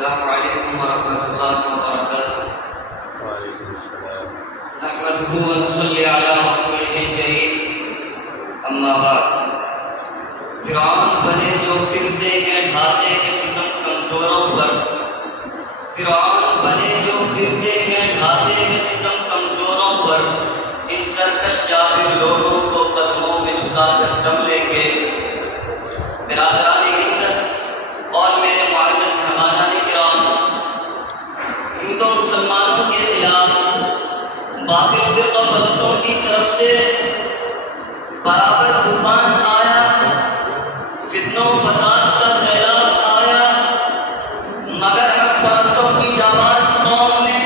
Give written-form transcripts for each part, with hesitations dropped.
السلام علیکم ورحمۃ اللہ وبرکاتہ۔ وعلیکم السلام۔ نحمدہ ونصلی علی رسولہ الکریم، اما بعد۔ فرعون بنے جو پھرتے ہیں ڈھاتے ہیں ستم کمزوروں پر، فرعون بنے جو پھرتے ہیں ڈھاتے ہیں ستم کمزوروں پر، ان سرکش جابر لوگوں کو قدموں میں جھکا کر دم لیں گے۔ برادران ہند اور میرے معزز مہمانان کرام، یوں تو مسلمانوں کے خلاف باطل فرقہ پرستوں کی طرف سے برابر طوفان آیا، فتنوں و فساد کا سیلاب آیا، مگر حق پرستوں کی جانباز قوم نے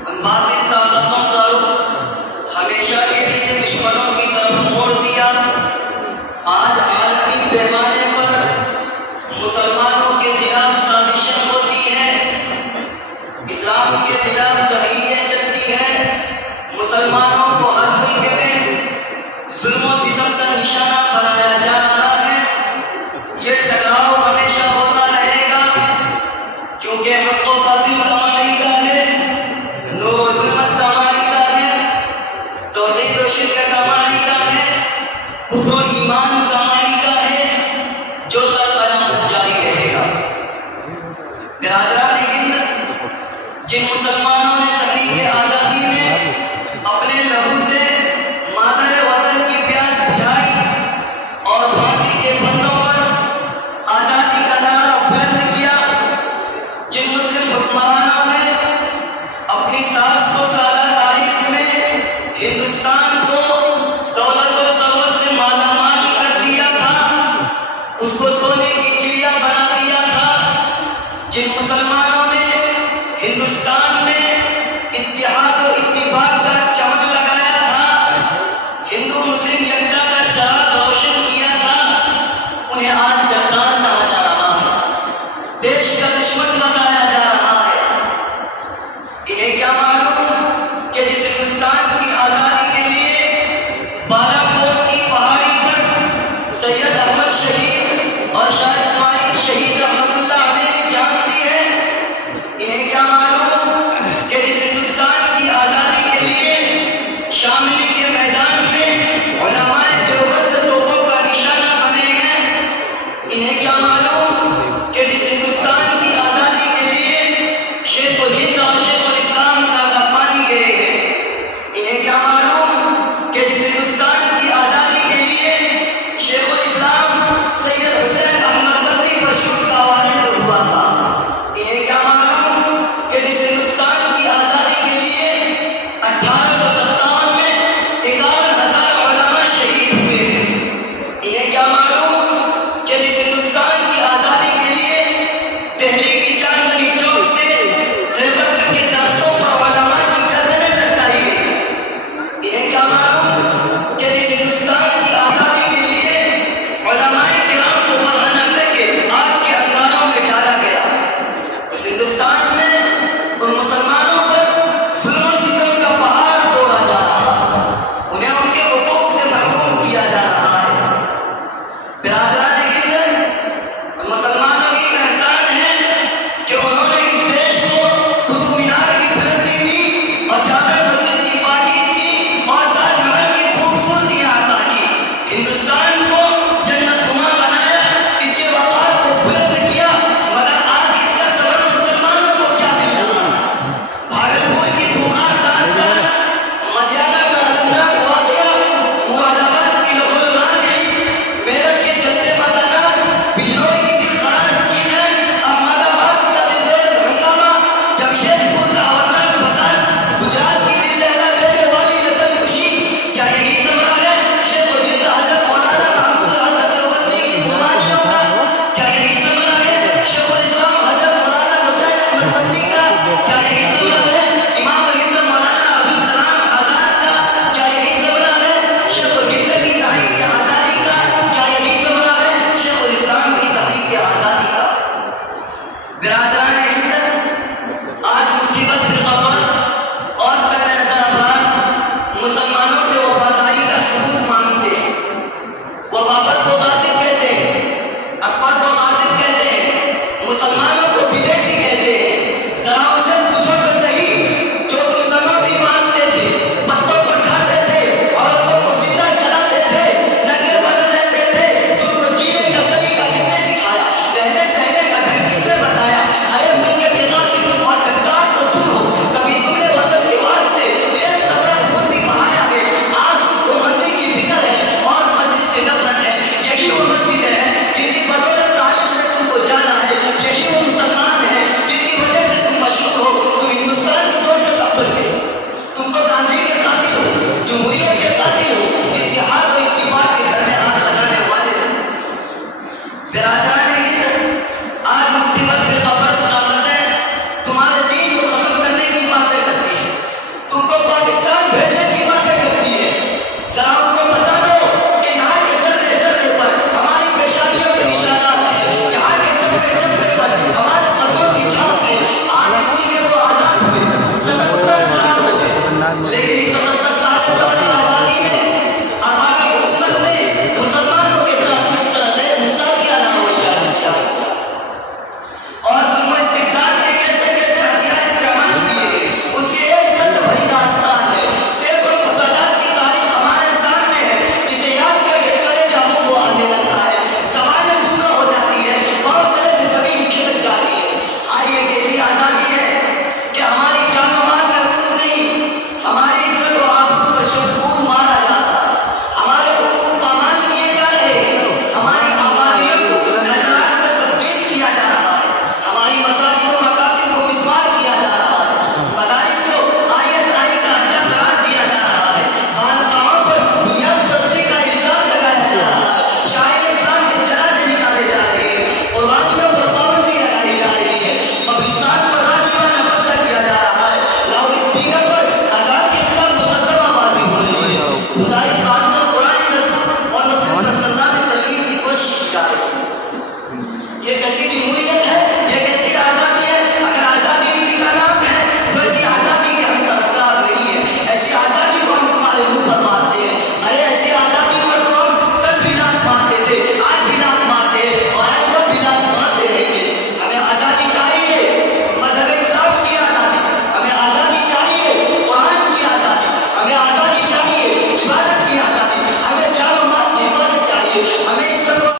ان باطل طاقتوں کا رخ ہمیشہ کے لیے دشمنوں کی طرف موڑ دیا۔ آج عالمی پیمانے پر مسلمانوں کے خلاف سازشیں ہوتی ہیں، اسلام کے خلاف تحریکیں چلتی ہیں، مسلمانوں کو ہر ملک میں ظلم و ستم کا نشانہ بنایا جا رہا ہے۔ یہ ٹکراؤ ہمیشہ ہوتا رہے گا، کیونکہ حق و باطل کا معرکہ ہے، نور و ظلمت کا معرکہ ہے، توحید و شرک کا معرکہ ہے، کفر و ایمان کا معرکہ ہے، جو تا قیامت جاری رہے گا۔ برادران ہند، جن مسلمانوں نے تحریک آزادی میں اپنے لہو سے مادر وطن کی پیاس بجھائی اور پھانسی کے پھندوں پر آزادی کا نعرہ بلند کیا، جن مسلم حکمرانوں نے اپنی 700 سالہ تاریخ میں ہندوستان کو دولت و ثروت سے مالا مال کر دیا تھا، اس کو سونے کی چڑیا بنا دیا تھا، جن مسلمانوں نے ہندوستان میں اتحاد و اتفاق کا چمن لگایا تھا، ہندو مسلم یکتا کا چراغ روشن کیا تھا، انہیں آج جردان کہا جا رہا ہے، دیش کا دشمن بتایا جا رہا ہے۔ انہیں کیا معلوم کہ جس ہندوستان کی آزادی کے لیے بالاکوٹ کی پہاڑی پر سید احمد شہید اور شاہ اسماعیل شہید رحمۃ اللہ علیہ نے جان دی ہے، انہیں کیا معلوم کہ جس ہندوستان کی آزادی کے لیے شاملی کے میدان میں علماء دیوبند توپوں کا نشانہ بنے ہیں، انہیں کیا معلوم کہ جس ہندوستان کی آزادی کے لیے شیخ الہند اور شیخ الاسلام دادا پانی گئے ہیں، انہیں کیا معلوم کہ جس ہندوستان کی آزادی کے لیے شیخ الاسلام سید حسین احمد بندی پر شوٹ کا والد ہوا تھا، انہیں کیا معلوم کہ جس ہندوستان کی آزادی کے لیے 1857 میں 51,000 علماء شہید ہوئے ہیں، انہیں کیا معلوم کہ جس ہندوستان کی آزادی کے لیے دہلی کی چاندنی چوک سے خیبر تک کے درختوں پر علماء کی گردنیں لٹکائی گئی، انہیں کیا معلوم کہ جس ہندوستان کی آزادی کے لیے علماء کرام کو برہنہ کر کے آگ کے انگاروں میں ڈالا گیا، اس ہندوستان میں ان مسلمانوں پر ظلم و ستم کا پہاڑ توڑا جا رہا ہے، انہیں ان کے حقوق سے محروم کیا جا رہا ہے۔ برادران ہند، مسلمانوں کی احسان ہے کہ انہوں نے اس دیش کو قطب مینار کی بلندی دی اور جامع مسجد کی پاکیزگی اور تاج محل کی خوبصورتی عطا کی، ہندوستان کو جنت نما بنایا، اس کے وقار کو بلند کیا، مگر آج اس کا سبب مسلمانوں کو کیا مل رہا ہے؟ بھاگلپور کی خوخار داستان، ملیالہ کا المناک واقعہ، مراد آباد کی لہو الرانعی، میرٹھ کے چلتے مکانات، بجنوئی کی دلخراش چیزیں، احمد آباد کا دلدوز ہنگامہ، جمشید پور کا ہولناک فساد، گجرات کی دل دہلا دینے والی نسل کشی، کیا یہی ثمرہ ہے شیخ الہند حضرت مولانا محمود الحسن دیوبندی کی قربانیوں کا؟ کیا یہی ثمرہ ہے شیخ الاسلام حضرت مولانا حسین احمد بندی کا؟ کیا یہی ثمرہ ہے امام الہند مولانا عبدالکلام آزاد کا؟ کیا یہی ثمرہ ہے شیخ الہند کی تحریک آزادی کا؟ کیا یہی ثمرہ ہے شیخ الاسلام کی تحریک آزادی کا؟ برادر